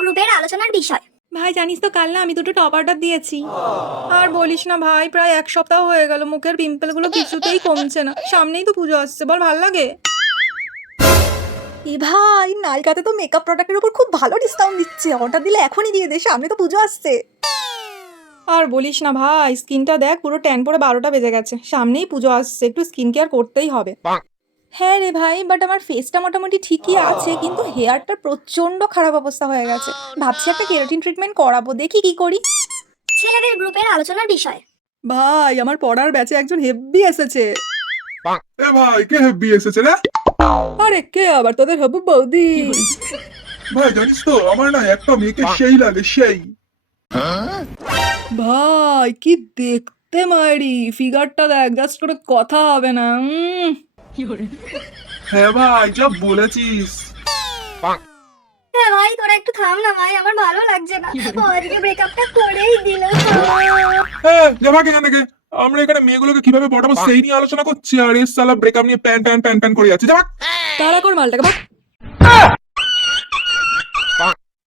গ্রুপের আলোচনার বিষয়। ভাই জানিস তো কাল না আমি দুটো টপ অর্ডার দিয়েছি। আর বলিস না ভাই, প্রায় এক সপ্তাহ হয়ে গেল, মুখের পিম্পলগুলো কিছুতেই কমছে না। সামনেই তো পুজো আসছে, বল ভাল লাগে? এ ভাই, নাইকাতে তো মেকআপ প্রোডাক্টের উপর খুব ভালো ডিসকাউন্ট দিচ্ছে। অর্ডার দিলে এখনই দিয়ে দে, সামনে তো পুজো আসছে। আর বলিস না ভাই, স্কিনটা দেখ পুরো ট্যান পরে 12টা বেজে গেছে। সামনেই পুজো আসছে, একটু স্কিন কেয়ার করতেই হবে। হ্যাঁ রে ভাই, বাট আমার ফেসটা মোটামুটি ঠিকই আছে, কিন্তু হেয়ারটার প্রচণ্ড খারাপ অবস্থা হয়ে গেছে। ভাবছি একটা কেরাটিন ট্রিটমেন্ট করাবো, দেখি কি করি। ছেলেদের গ্রুপের আলোচনার বিষয়। ভাই, আমার পড়ার ব্যাচে একজন হেব্বি এসেছে। এ ভাই, কে হেব্বি এসেছে রে? আরে কে আবার, তোদের হবু বৌদি। ভাই জানিস তো, আমার না একটা মেয়েকে সেই লাগে, সেই। ভাই কি দেখতে মারি, ফিগারটা দেখ, জাস্ট করে কথা হবে না। হ্যাঁ ভাই, যা বলেছিস। হ্যাঁ ভাই, তোরা একটু থাম না ভাই, আমার ভালো লাগছে না। ও আজকে ব্রেকআপটা করেই দিল। হ্যাঁ, যা ভাগ এখান থেকে। আমরা এখানে মেয়েগুলোকে কিভাবে পটাবো সেই নিয়ে আলোচনা করছি, আর এই সালা ব্রেকআপ নিয়ে প্যান প্যান প্যান প্যান করে যাচ্ছে। যা ভাগ। তাড়া কর মালটাকে, বাহ।